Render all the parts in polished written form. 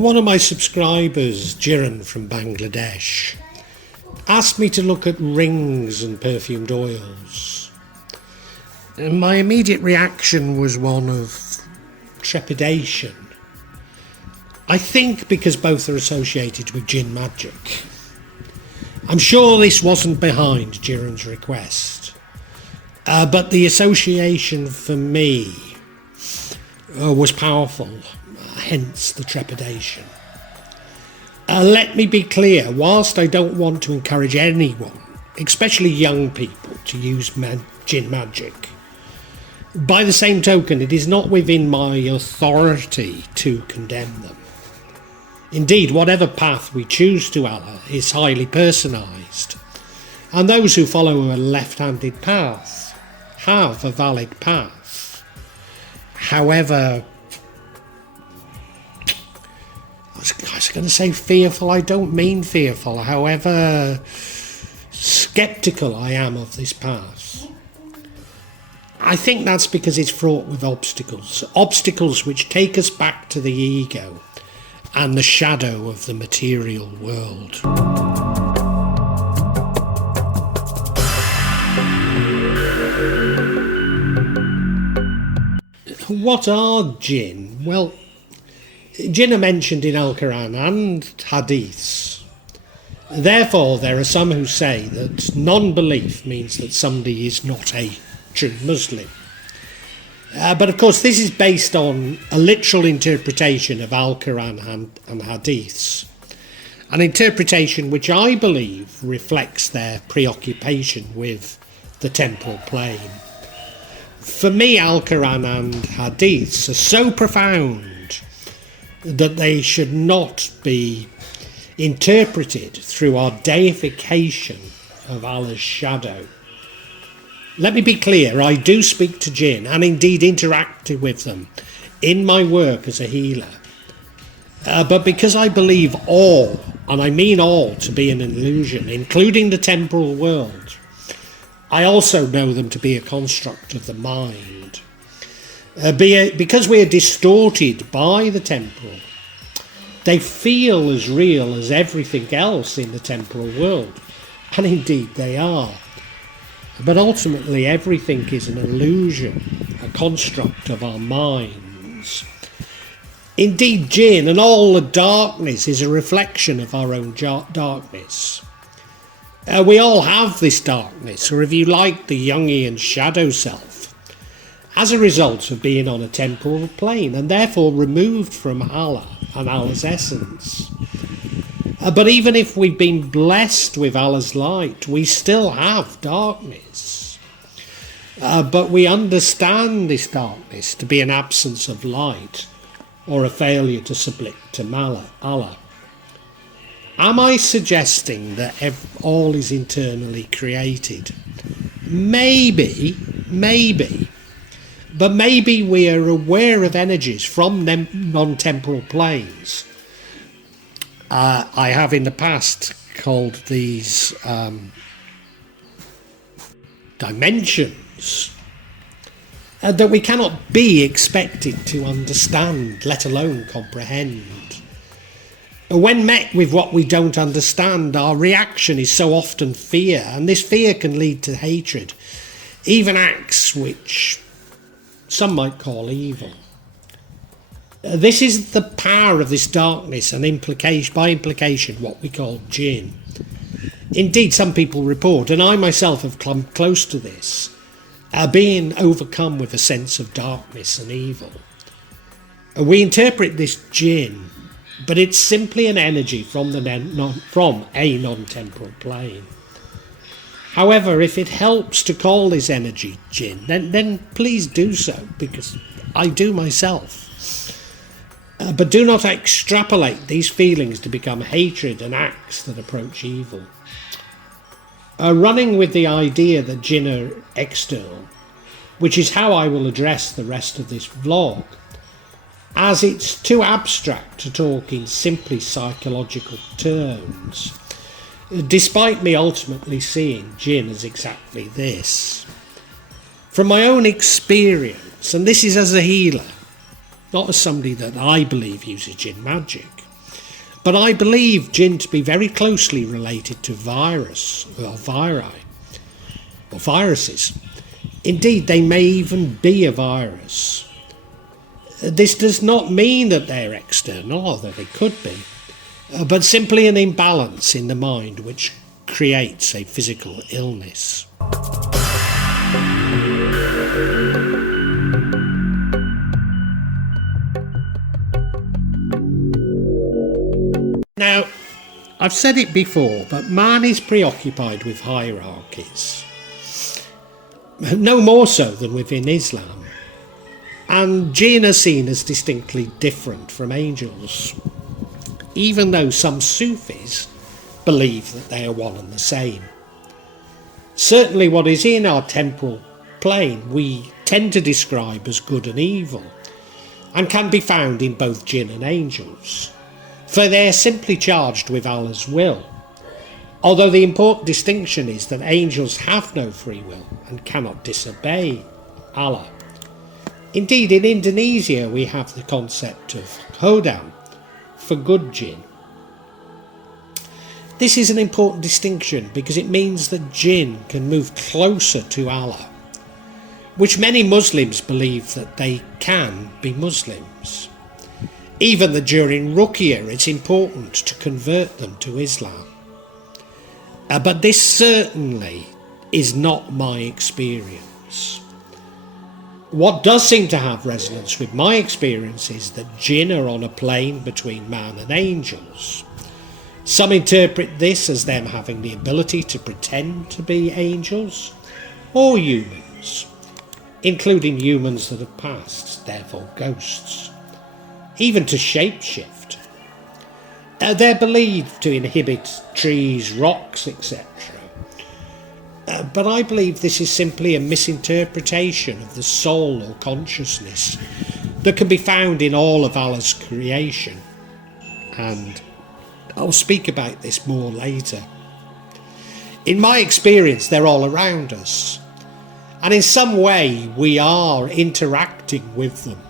One of my subscribers, Jinn from Bangladesh, asked me to look at rings and perfumed oils. And my immediate reaction was one of trepidation. I think because both are associated with Jinn magic. I'm sure this wasn't behind Jiren's request, but the association for me was powerful, hence the trepidation. Let me be clear, whilst I don't want to encourage anyone, especially young people, to use Jinn magic, by the same token, it is not within my authority to condemn them. Indeed, whatever path we choose to Allah is highly personalised, and those who follow a left-handed path have a valid path. However, I was going to say fearful, I don't mean fearful, however sceptical I am of this path. I think that's because it's fraught with obstacles which take us back to the ego and the shadow of the material world. What are Jinn? Well, Jinn are mentioned in Al-Qu'ran and Hadiths. Therefore, there are some who say that non-belief means that somebody is not a true Muslim. But of course, this is based on a literal interpretation of Al-Qu'ran and Hadiths, an interpretation which I believe reflects their preoccupation with the temporal plane. For me, Al-Qu'ran and Hadiths are so profound that they should not be interpreted through our deification of Allah's shadow. Let me be clear, I do speak to Jinn and indeed interact with them in my work as a healer. But because I believe all, and I mean all, to be an illusion, including the temporal world, I also know them to be a construct of the mind. Because we are distorted by the temporal, they feel as real as everything else in the temporal world, and indeed they are. But ultimately everything is an illusion, a construct of our minds. Indeed, Jinn and all the darkness is a reflection of our own darkness. We all have this darkness, or if you like, the Jungian shadow self, as a result of being on a temporal plane and therefore removed from Allah and Allah's essence. But even if we've been blessed with Allah's light, we still have darkness. But we understand this darkness to be an absence of light or a failure to submit to Allah. Am I suggesting that all is internally created? Maybe. But maybe we are aware of energies from non-temporal planes. I have in the past called these dimensions that we cannot be expected to understand, let alone comprehend. When met with what we don't understand, our reaction is so often fear, and this fear can lead to hatred, even acts which some might call evil. This is the power of this darkness and by implication what we call Jinn. Indeed, some people report, and I myself have come close to this, being overcome with a sense of darkness and evil. We interpret this Jinn, but it's simply an energy from a non-temporal plane. However, if it helps to call this energy Jinn, then please do so, because I do myself. But do not extrapolate these feelings to become hatred and acts that approach evil. Running with the idea that Jinn are external, which is how I will address the rest of this vlog, as it's too abstract to talk in simply psychological terms, despite me ultimately seeing Jinn as exactly this. From my own experience, and this is as a healer, not as somebody that I believe uses Jinn magic, But I believe Jinn to be very closely related to virus or viri or viruses. Indeed, they may even be a virus. This does not mean that they're external, although they could be, but simply an imbalance in the mind which creates a physical illness. Now, I've said it before, but man is preoccupied with hierarchies. No more so than within Islam. And Jinn are seen as distinctly different from angels, even though some Sufis believe that they are one and the same. Certainly what is in our temporal plane we tend to describe as good and evil, and can be found in both Jinn and angels, for they are simply charged with Allah's will, although the important distinction is that angels have no free will and cannot disobey Allah. Indeed, in Indonesia we have the concept of Hodam for good Jinn. This is an important distinction because it means that Jinn can move closer to Allah, which many Muslims believe that they can be Muslims. Even that during Ruqyah it's important to convert them to Islam. But this certainly is not my experience. What does seem to have resonance with my experience is that Jinn are on a plane between man and angels. Some interpret this as them having the ability to pretend to be angels or humans, including humans that have passed, therefore ghosts, even to shapeshift. They're believed to inhabit trees, rocks, etc. But I believe this is simply a misinterpretation of the soul or consciousness that can be found in all of Allah's creation. And I'll speak about this more later. In my experience, they're all around us. And in some way, we are interacting with them.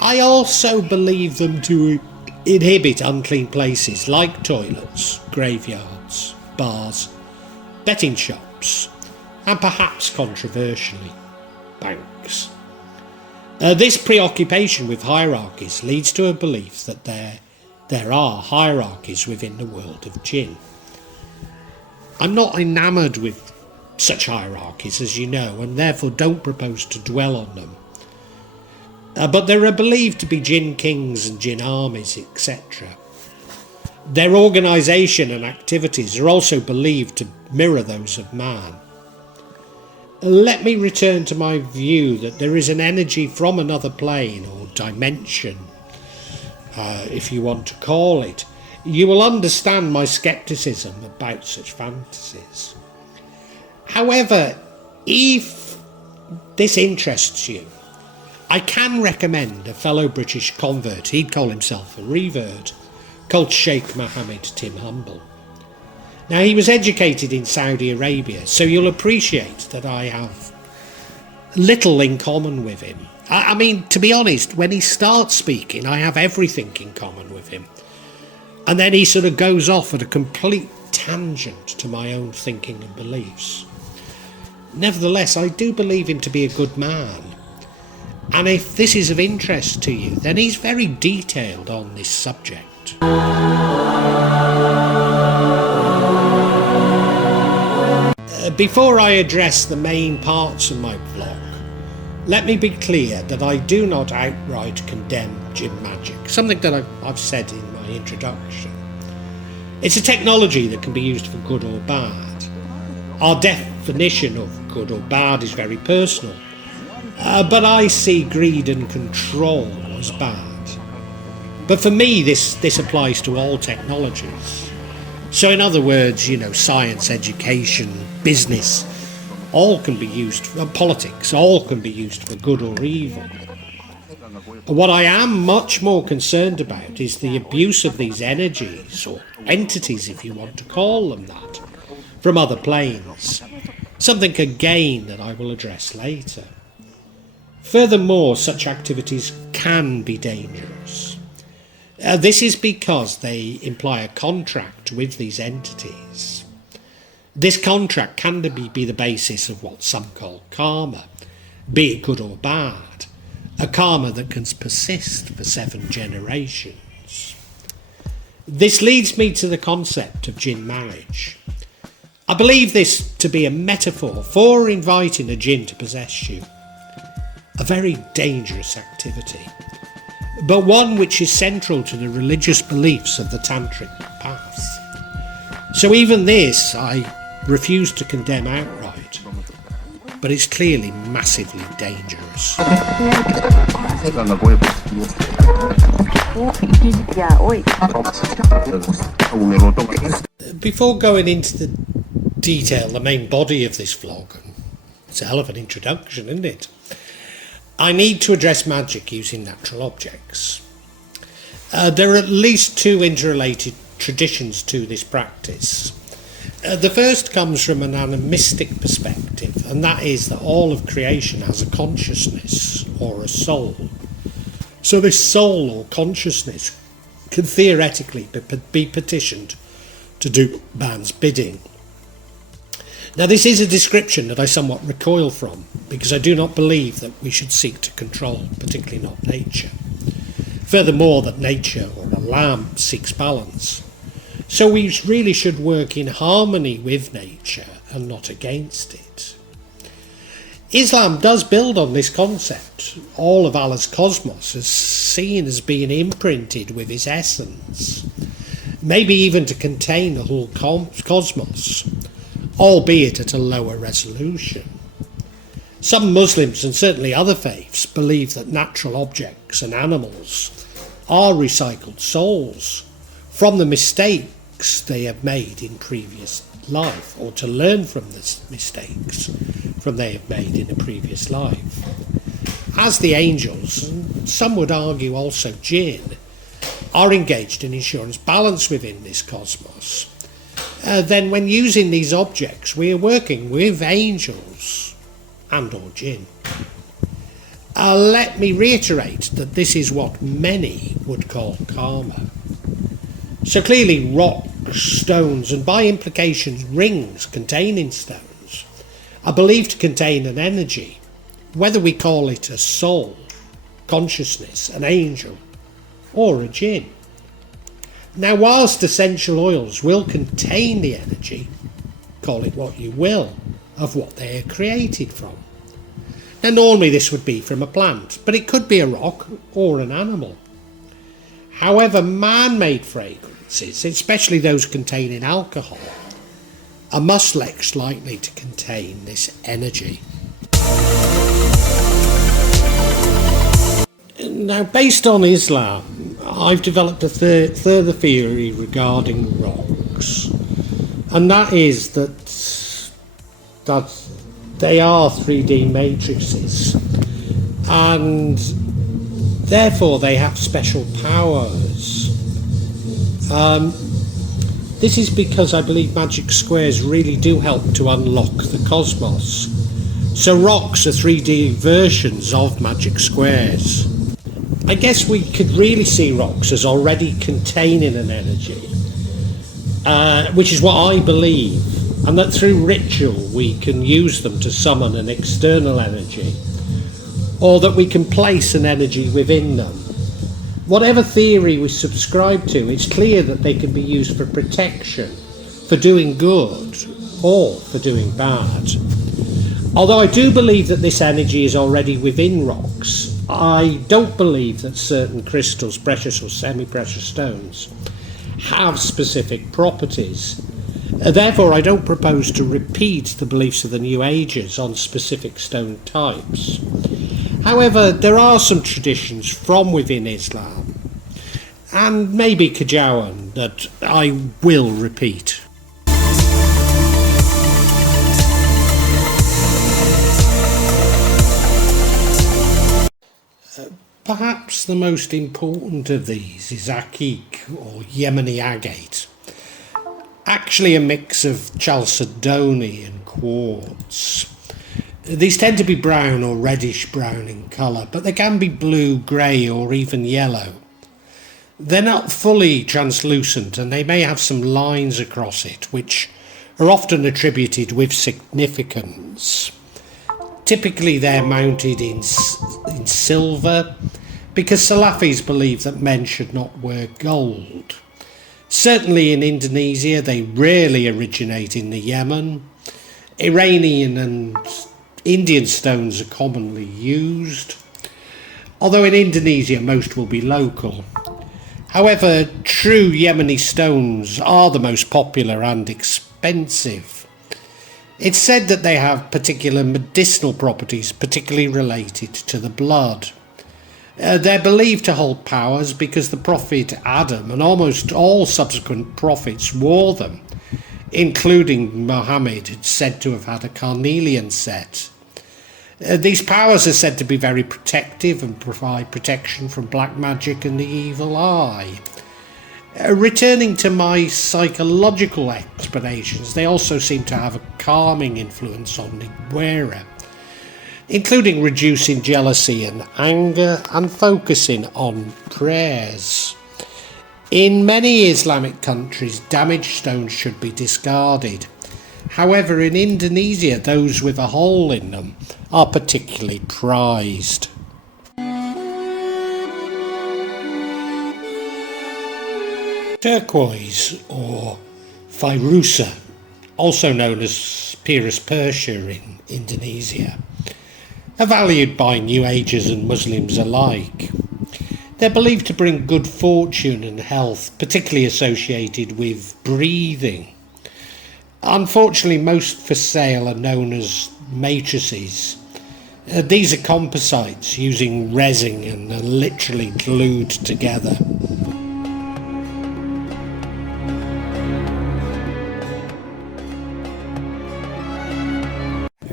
I also believe them to inhabit unclean places like toilets, graveyards, bars, betting shops, and perhaps controversially, banks. This preoccupation with hierarchies leads to a belief that there are hierarchies within the world of Jinn. I'm not enamoured with such hierarchies, as you know, and therefore don't propose to dwell on them. But there are believed to be Jinn kings and Jinn armies, etc. Their organisation and activities are also believed to mirror those of man. Let me return to my view that there is an energy from another plane or dimension, if you want to call it. You will understand my scepticism about such fantasies. However, if this interests you, I can recommend a fellow British convert, he'd call himself a revert, called Sheikh Mohammed Tim Humble. Now, he was educated in Saudi Arabia, so you'll appreciate that I have little in common with him. I mean, to be honest, when he starts speaking, I have everything in common with him. And then he sort of goes off at a complete tangent to my own thinking and beliefs. Nevertheless, I do believe him to be a good man. And if this is of interest to you, then he's very detailed on this subject. Before I address the main parts of my vlog, let me be clear that I do not outright condemn Jinn magic, something that I've said in my introduction. It's a technology that can be used for good or bad. Our definition of good or bad is very personal, but I see greed and control as bad. But for me, this applies to all technologies. So in other words, science, education, business, all can be used for politics, all can be used for good or evil. What I am much more concerned about is the abuse of these energies, or entities if you want to call them that, from other planes. Something again that I will address later. Furthermore, such activities can be dangerous. This is because they imply a contract with these entities. This contract can be the basis of what some call karma, be it good or bad, a karma that can persist for 7 generations. This leads me to the concept of jinn marriage. I believe this to be a metaphor for inviting a jinn to possess you. A very dangerous activity, but one which is central to the religious beliefs of the tantric path. So even this I refuse to condemn outright, but it's clearly massively dangerous. Before going into the detail, the main body of this vlog, it's a hell of an introduction, isn't it? I need to address magic using natural objects. There are at least 2 interrelated traditions to this practice. The first comes from an animistic perspective, and that is that all of creation has a consciousness or a soul. So this soul or consciousness can theoretically be petitioned to do man's bidding. Now this is a description that I somewhat recoil from, because I do not believe that we should seek to control, particularly not nature. Furthermore, that nature, or a lamb, seeks balance. So we really should work in harmony with nature and not against it. Islam does build on this concept. All of Allah's cosmos is seen as being imprinted with his essence, maybe even to contain the whole cosmos, albeit at a lower resolution. Some Muslims, and certainly other faiths, believe that natural objects and animals are recycled souls from the mistakes they have made in previous life, or to learn from the mistakes they have made in a previous life. As the angels, and some would argue also jinn, are engaged in ensuring balance within this cosmos, then when using these objects we are working with angels and or jinn. Let me reiterate that this is what many would call karma. So clearly rocks, stones, and by implication rings containing stones are believed to contain an energy, whether we call it a soul, consciousness, an angel, or a jinn. Now whilst essential oils will contain the energy, call it what you will, of what they are created from. Now normally this would be from a plant, but it could be a rock or an animal. However, man-made fragrances, especially those containing alcohol, are much less likely to contain this energy. Now, based on Islam, I've developed a further theory regarding rocks, and that is that they are 3D matrices, and therefore they have special powers. This is because I believe magic squares really do help to unlock the cosmos. So rocks are 3D versions of magic squares. I guess we could really see rocks as already containing an energy, which is what I believe, and that through ritual we can use them to summon an external energy, or that we can place an energy within them. Whatever theory we subscribe to, it's clear that they can be used for protection, for doing good, or for doing bad. Although I do believe that this energy is already within rocks, I don't believe that certain crystals, precious or semi-precious stones, have specific properties. Therefore, I don't propose to repeat the beliefs of the New Agers on specific stone types. However, there are some traditions from within Islam, and maybe Kajawan, that I will repeat. Perhaps the most important of these is Akik, or Yemeni agate, actually a mix of chalcedony and quartz. These tend to be brown or reddish brown in colour, but they can be blue, grey or even yellow. They're not fully translucent and they may have some lines across it which are often attributed with significance. Typically they're mounted in silver because Salafis believe that men should not wear gold. Certainly in Indonesia they rarely originate in the Yemen. Iranian and Indian stones are commonly used, although in Indonesia most will be local. However, true Yemeni stones are the most popular and expensive. It's said that they have particular medicinal properties, particularly related to the blood. They're believed to hold powers because the Prophet Adam and almost all subsequent prophets wore them, including Muhammad, who's said to have had a carnelian set. These powers are said to be very protective and provide protection from black magic and the evil eye. Returning to my psychological explanations, they also seem to have a calming influence on the wearer, including reducing jealousy and anger and focusing on prayers. In many Islamic countries, damaged stones should be discarded. However, in Indonesia, those with a hole in them are particularly prized. Turquoise, or Firuza, also known as Pyrrhus Persia in Indonesia, are valued by New Agers and Muslims alike. They're believed to bring good fortune and health, particularly associated with breathing. Unfortunately, most for sale are known as matrices. These are composites using resin and are literally glued together.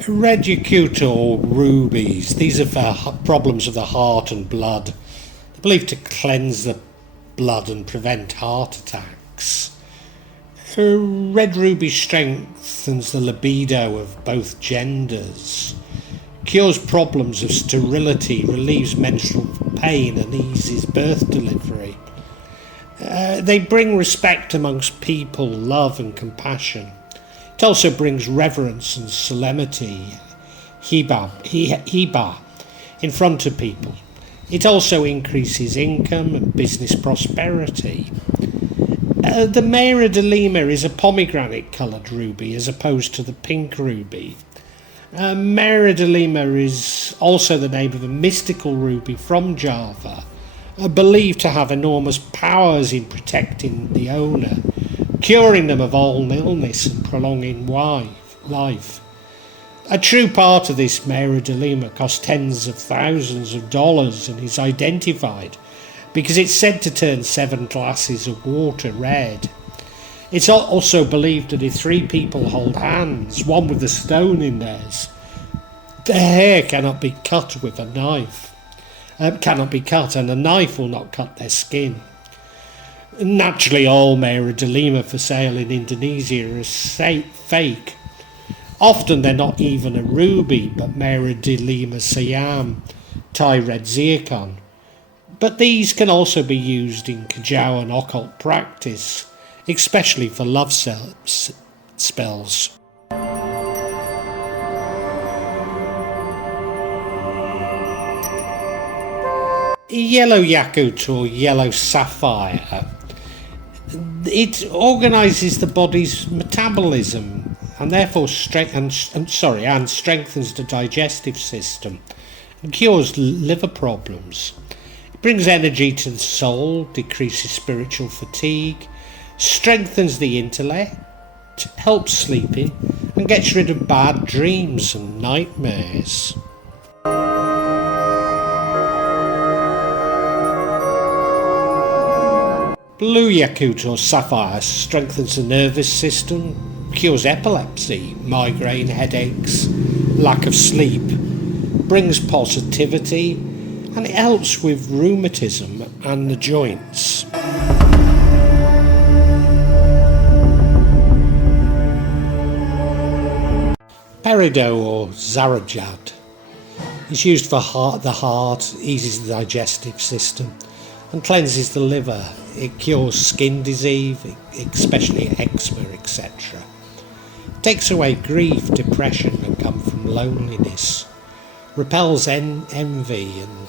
Red yakut or rubies, these are for problems of the heart and blood. They're believed to cleanse the blood and prevent heart attacks. Red ruby strengthens the libido of both genders, cures problems of sterility, relieves menstrual pain and eases birth delivery. They bring respect amongst people, love and compassion. It also brings reverence and solemnity, hiba, in front of people. It also increases income and business prosperity. The Mera de Lima is a pomegranate coloured ruby as opposed to the pink ruby. Mera de Lima is also the name of a mystical ruby from Java, believed to have enormous powers in protecting the owner, curing them of all illness and prolonging life. A true part of this Mera de Lima costs tens of thousands of dollars and is identified because it's said to turn 7 glasses of water red. It's also believed that if 3 people hold hands, one with a stone in theirs, their hair cannot be cut with a knife. Cannot be cut, and a knife will not cut their skin. Naturally, all Mera de Lima for sale in Indonesia are fake. Often they're not even a ruby, but Mera de Lima Siam, Thai red zircon. But these can also be used in Kajau and occult practice, especially for love spells. Yellow yakut or yellow sapphire. It organises the body's metabolism and therefore strengthens the digestive system and cures liver problems. Brings energy to the soul, decreases spiritual fatigue, strengthens the intellect, helps sleeping, and gets rid of bad dreams and nightmares. Blue yakut or sapphire strengthens the nervous system, cures epilepsy, migraine, headaches, lack of sleep, brings positivity, and it helps with rheumatism and the joints. Peridot or Zarajad is used for the heart, eases the digestive system and cleanses the liver. It cures skin disease, especially eczema, etc. Takes away grief, depression that come from loneliness. Repels envy and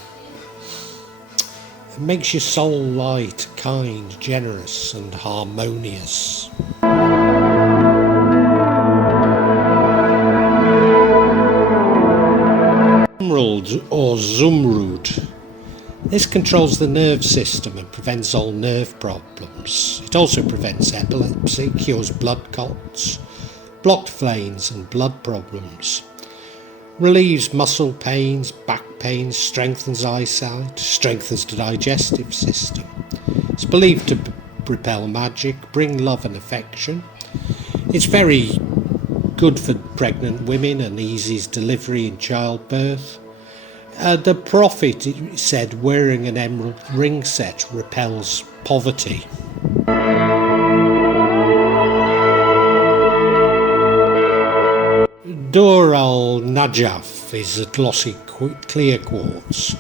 makes your soul light, kind, generous and harmonious. Emerald or Zumrud. This controls the nerve system and prevents all nerve problems. It also prevents epilepsy, cures blood clots, blocked veins and blood problems. Relieves muscle pains, back pains, strengthens eyesight, strengthens the digestive system. It's believed to repel magic, bring love and affection. It's very good for pregnant women and eases delivery and childbirth. The Prophet said wearing an emerald ring set repels poverty. al-Najaf is a glossy clear quartz.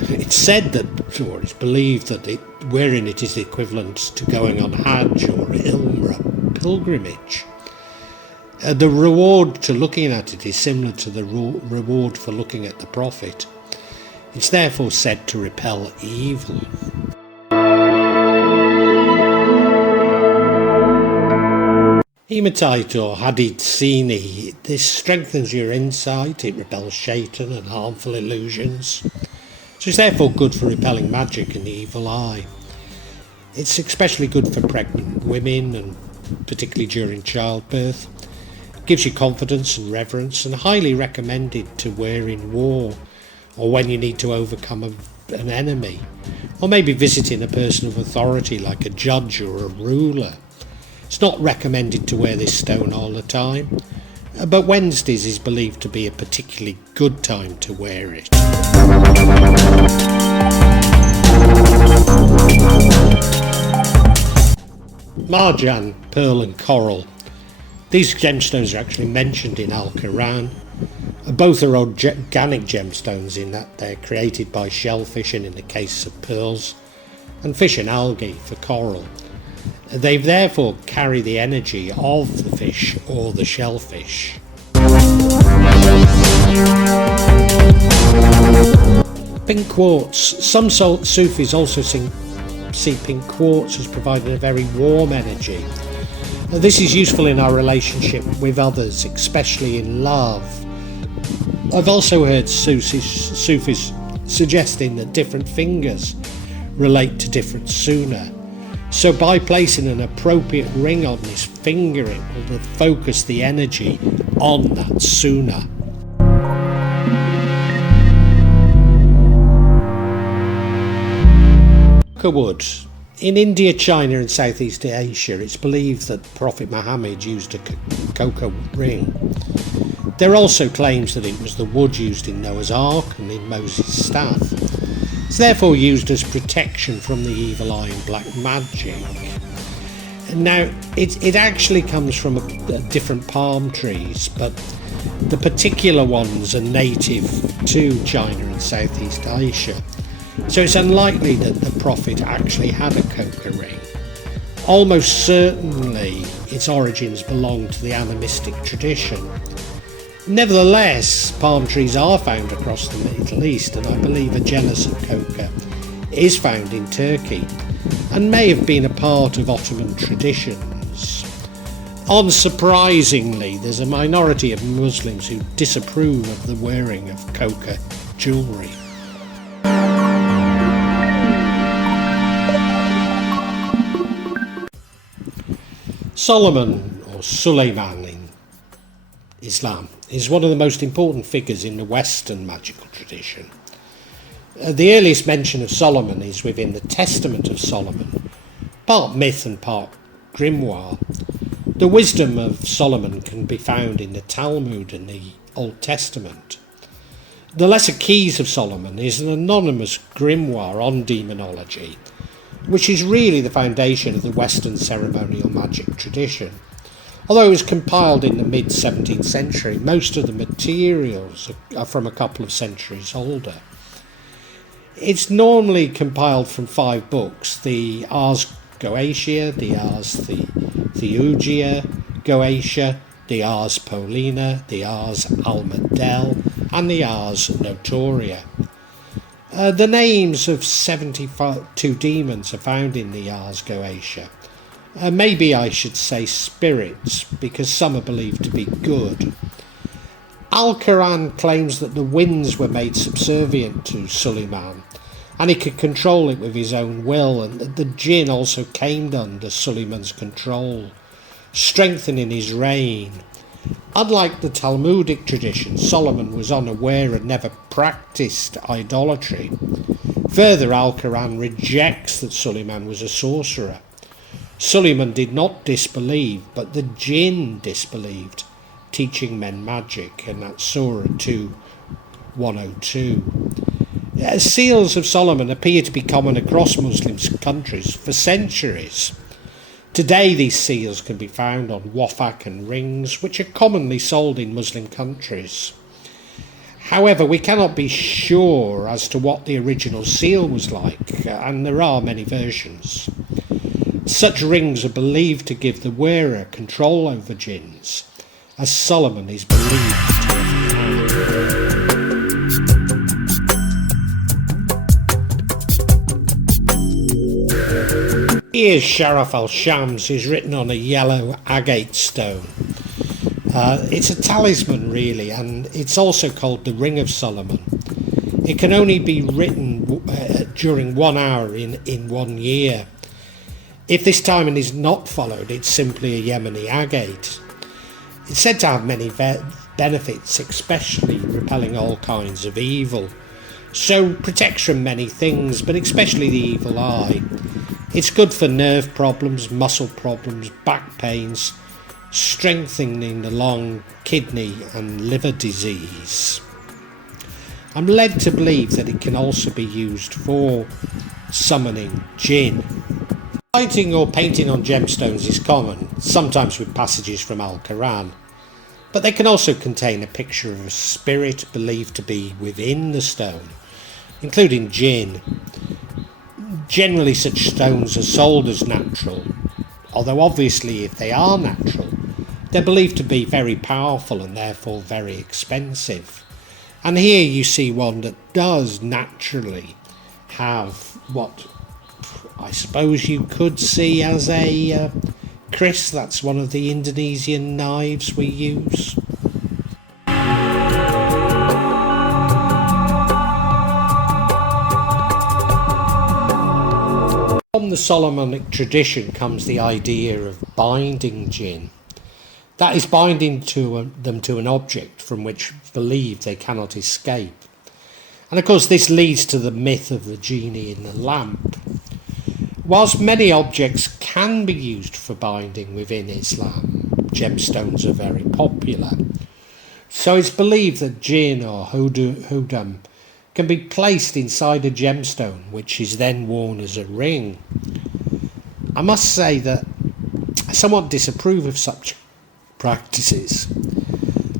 It's said that, or it's believed that wearing it is equivalent to going on Hajj or Umrah pilgrimage. The reward to looking at it is similar to the reward for looking at the Prophet. It's therefore said to repel evil. Hematite or Hadithsini. This strengthens your insight, it repels shaitan and harmful illusions. So it's therefore good for repelling magic and the evil eye. It's especially good for pregnant women and particularly during childbirth. It gives you confidence and reverence and highly recommended to wear in war or when you need to overcome an enemy or maybe visiting a person of authority like a judge or a ruler. It's not recommended to wear this stone all the time, but Wednesdays is believed to be a particularly good time to wear it. Marjan, pearl and coral. These gemstones are actually mentioned in Al-Qu'ran. Both are organic gemstones in that they're created by shellfish and in the case of pearls, and fish and algae for coral. They therefore carry the energy of the fish or the shellfish. Pink quartz. Some Sufis also see pink quartz as providing a very warm energy. This is useful in our relationship with others, especially in love. I've also heard Sufis suggesting that different fingers relate to different sunnah. So by placing an appropriate ring on this finger, it will focus the energy on that sunnah. Cocoa wood. In India, China and Southeast Asia, it's believed that Prophet Muhammad used a cocoa ring. There are also claims that it was the wood used in Noah's Ark and in Moses' staff. It's therefore used as protection from the evil eye and black magic. Now, it actually comes from different palm trees, but the particular ones are native to China and Southeast Asia. So it's unlikely that the Prophet actually had a cocoa ring. Almost certainly its origins belong to the animistic tradition. Nevertheless, palm trees are found across the Middle East, and I believe a genus of coca is found in Turkey and may have been a part of Ottoman traditions. Unsurprisingly, there's a minority of Muslims who disapprove of the wearing of coca jewellery. Solomon, or Suleiman in Islam, is one of the most important figures in the Western magical tradition. The earliest mention of Solomon is within the Testament of Solomon, part myth and part grimoire. The wisdom of Solomon can be found in the Talmud and the Old Testament. The Lesser Keys of Solomon is an anonymous grimoire on demonology, which is really the foundation of the Western ceremonial magic tradition. Although it was compiled in the mid-17th century, most of the materials are from a couple of centuries older. It's normally compiled from 5 books: the Ars Goetia, the Ars Theurgia Goetia, the Ars Paulina, the Ars Almadel, and the Ars Notoria. The names of 72 demons are found in the Ars Goetia. Maybe I should say spirits, because some are believed to be good. Al-Qu'ran claims that the winds were made subservient to Suleiman, and he could control it with his own will, and that the Jinn also came under Suleiman's control, strengthening his reign. Unlike the Talmudic tradition, Solomon was unaware and never practiced idolatry. Further, Al-Qu'ran rejects that Suleiman was a sorcerer. Suleiman did not disbelieve, but the Jinn disbelieved, teaching men magic, and that's Surah 2:102. Seals of Solomon appear to be common across Muslim countries for centuries. Today these seals can be found on wafak and rings, which are commonly sold in Muslim countries. However, we cannot be sure as to what the original seal was like, and there are many versions. Such rings are believed to give the wearer control over jinns, as Solomon is believed to have. Here's Sharaf al-Shams is written on a yellow agate stone. It's a talisman really, and it's also called the Ring of Solomon. It can only be written during 1 hour in 1 year. If this timing is not followed, it's simply a Yemeni agate. It's said to have many benefits, especially repelling all kinds of evil. So protects from many things, but especially the evil eye. It's good for nerve problems, muscle problems, back pains, strengthening the lung, kidney and liver disease. I'm led to believe that it can also be used for summoning jinn. Writing or painting on gemstones is common, sometimes with passages from Al-Qu'ran, but they can also contain a picture of a spirit believed to be within the stone, including jinn. Generally such stones are sold as natural, although obviously if they are natural, they're believed to be very powerful and therefore very expensive. And here you see one that does naturally have what I suppose you could see as a kris. That's one of the Indonesian knives we use. From the Solomonic tradition comes the idea of binding jinn. That is, binding them to an object from which believe they cannot escape. And of course this leads to the myth of the genie in the lamp. Whilst many objects can be used for binding within Islam, gemstones are very popular. So it's believed that jinn or hoodoo can be placed inside a gemstone, which is then worn as a ring. I must say that I somewhat disapprove of such practices.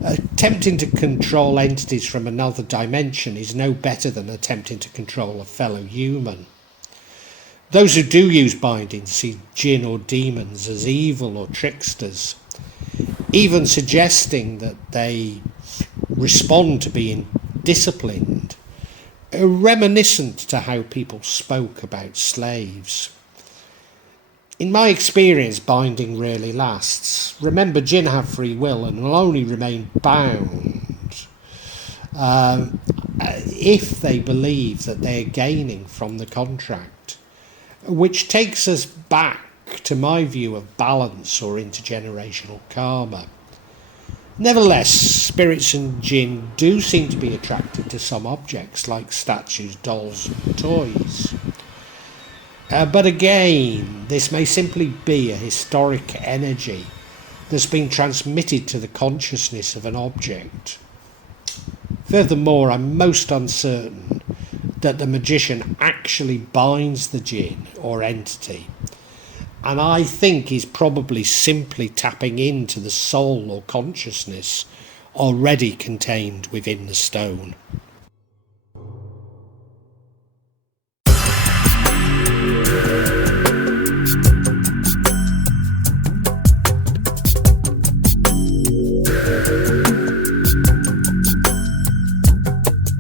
Attempting to control entities from another dimension is no better than attempting to control a fellow human. Those who do use binding see jinn or demons as evil or tricksters, even suggesting that they respond to being disciplined, reminiscent to how people spoke about slaves. In my experience, binding rarely lasts. Remember, jinn have free will and will only remain bound if they believe that they are gaining from the contract, which takes us back to my view of balance or intergenerational karma. Nevertheless, spirits and jinn do seem to be attracted to some objects like statues, dolls and toys. But again, this may simply be a historic energy that's been transmitted to the consciousness of an object. Furthermore, I'm most uncertain that the magician actually binds the jinn or entity, and I think he's probably simply tapping into the soul or consciousness already contained within the stone.